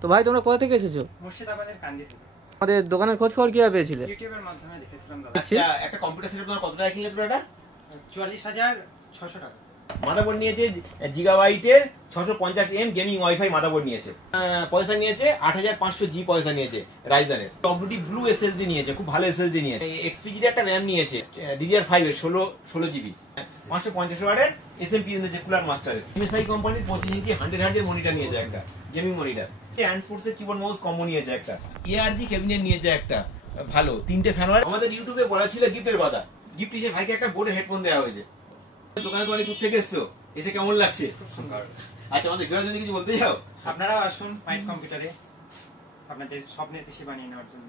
তো ভাই তোমরা কোথা থেকে এসেছো? মুর্শিদাবাদের কান্দি থেকে। আমাদের দোকানের খোঁজ খবর কিভাবে পেয়েছিলে? ইউটিউবের মাধ্যমে দেখেছিলাম দাদা। আচ্ছা, একটা কম্পিউটার সেটআপ তোমার কত টাকা কিনলে তোমরা? এটা 44,600 টাকা। মাদারবোর্ড নিয়েছে জিগাবাইটের 650M গেমিং ওয়াইফাই মাদারবোর্ড নিয়েছে। পয়সা নিয়েছে 8500G পয়সা নিয়েছে রাইজানের। টপডুটি ব্লু এসএসডি নিয়েছে, খুব ভালো এসএসডি নিয়েছে। এক্সপিজি একটা র্যাম নিয়েছে DDR5 এর 16GB 550 ওয়াটের এসএমপি নিয়েছে কুলার মাস্টারের। MSI কোম্পানির 25 ইঞ্চি 100 হার্জ এর মনিটর নিয়েছে একটা গেমিং মনিটর। হ্যান্ডফোর্সের কিবোর্ড মাউস কম্বো নিয়েছে একটা। ARG ক্যাবিনেট নিয়েছে একটা ভালো। 3টে ফ্যান। আমাদের ইউটিউবে বলা ছিল গিফটের কথা। গিফট হিসেবে ভাইকে একটা বোর্ডে হেডফোন দেওয়া হয়েছে। দোকানে তো অনেক দূর থেকে এসছো, এসে কেমন লাগছে? আচ্ছা, আমাদের ভিউয়ারদের জন্য কিছু বলতে চাও? আপনারাও আসুন মাইন্ড কম্পিউটারে আপনাদের স্বপ্নের পিসি বানিয়ে নেওয়ার জন্য।